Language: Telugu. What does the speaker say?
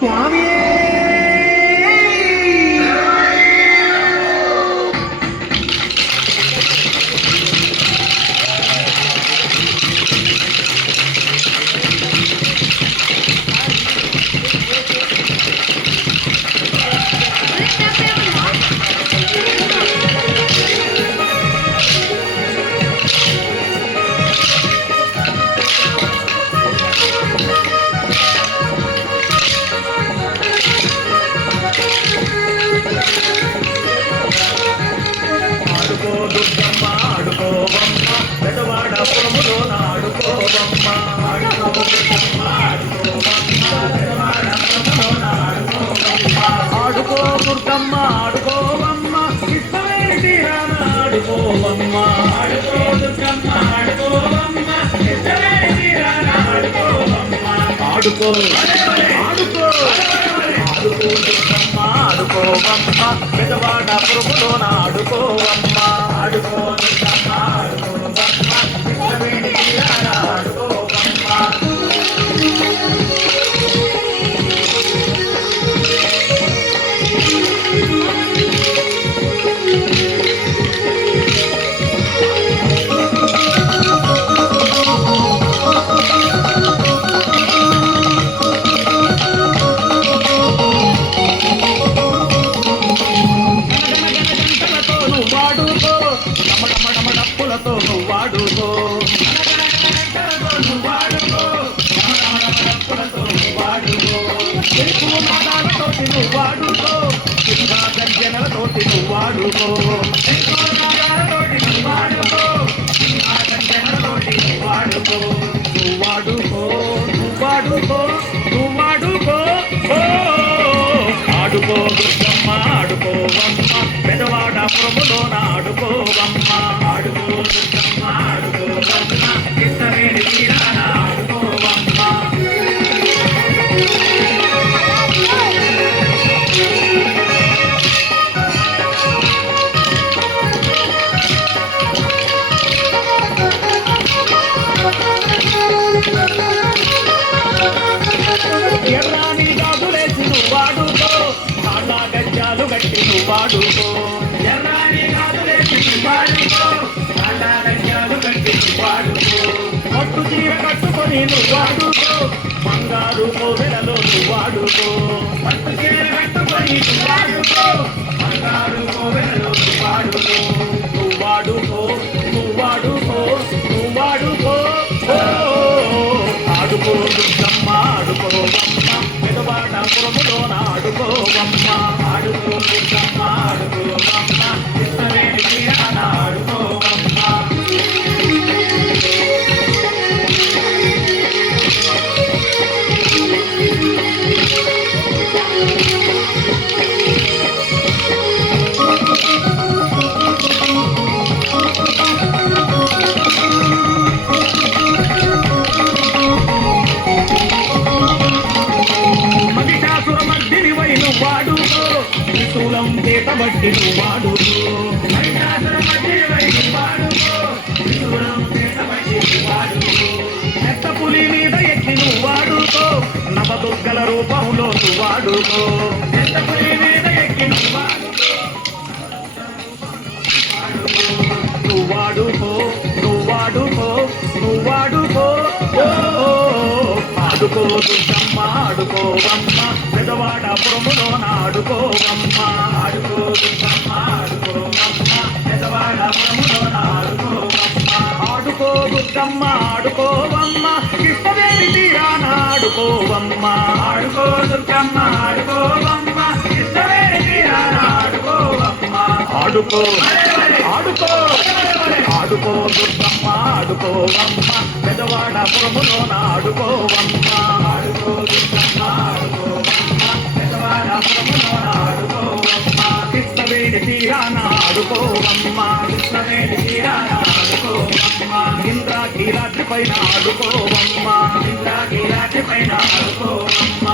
స్వామి దుర్గమ్మ ఆడుకోవమ్మ ఇష్టమేంటి ఆడుకోవమ్మ ఆడుకో దుర్గమ్మ ఆడుకోవమ్మ ఇష్టమేంటి ఆడుకోవమ్మ ఆడుకో ఆడుకో ఆడుకో దుర్గమ్మ ఆడుకోవమ్మ పెదవాడ పురుగులోన ఆడుకోవమ్మ ఆడుకో దుర్గమ్మ ఆడుకోవమ్మ ఇష్టమేంటి ఆడుకోవమ్మ వాడుకో జనలతోటి నువ్వు వాడుకో వాడుకో నువ్వు వాడుకో నువ్వు వాడుకో నువ్వు వాడుకో ఆడుకో దుర్గమ్మ ఆడుకోవమ్మ పెదవాడ పురములోన ఆడుకోవమ్మ ఆడుకో దుర్గమ్మ ఆడుకోవమ్మ ఇష్టమేని తీరాన ఆడుకోవమ్మ ఎర్రాని గాజులేసి నువ్వు వాడుకో కాళ్ళ గజ్జాలు గట్టి నువ్వు వాడుకో ఎర్రాని గాజులేసి నువ్వు వాడుకో కాళ్ళ గజ్జాలు గట్టి నువ్వు వాడుకో పట్టు చీర కట్టుకొని నువ్వు వాడుకో బంగారు కోవెలలో నువ్వు వాడుకో పట్టు చీర కట్టుకొని నువ్వు వాడుకో బంగారు కోవెలలో నువ్వు వాడుకో నువ్వు వాడుకో నువ్వు వాడుకో నువ్వు వాడుకో ఆడుకో దుర్గమ్మ ఆడుకోవమ్మ పెదవాడ పురములోన ఆడుకోవమ్మ ఆడుకో దుర్గమ్మ ఆడుకోవమ్మ ఇష్టమేని తీరాన ఆడుకోవమ్మ వాడుకో త్రిశూలం చేతబట్టి నువ్వు వాడుకో మెత్త పులి మీద ఎక్కి నువ్వు వాడుకో నవదుర్గల రూపంలో నువ్వు వాడుకో మెత్త పులి మీద ఎక్కి నువ్వు వాడుకో నువ్వు వాడుకో నువ్వు వాడుకో ఆడుకో దుర్గమ్మ ఆడుకోవమ్మ పెదవాడ పురములోన ఆడుకోవమ్మ ఆడుకో దుర్గమ్మ ఆడుకోవమ్మ పెదవాడ పురములోన ఆడుకోవమ్మ ఆడుకో దుర్గమ్మ ఆడుకోవమ్మ ఇష్టమేని తీరాన ఆడుకోవమ్మ ఆడుకో దుర్గమ్మ ఆడుకోవమ్మ ఇష్టమేని తీరాన ఆడుకోవమ్మ ఆడుకో ఆడుకో ఆడుకో దుర్గమ్మ ఆడుకోవమ్మ పెదవాడ పురములోన ఆడుకోవమ్మ ఆడుకో దుర్గమ్మ ఆడుకోవమ్మ పెదవాడ పురములోన ఆడుకోవమ్మ కృష్ణవేణి తీరాన ఆడుకోవమ్మ కృష్ణవేణి తీరాన ఆడుకోవమ్మ ఇంద్రాకీలాద్రి పైన ఆడుకోవమ్మ ఇంద్రాకీలాద్రి పైన ఆడుకోవమ్మ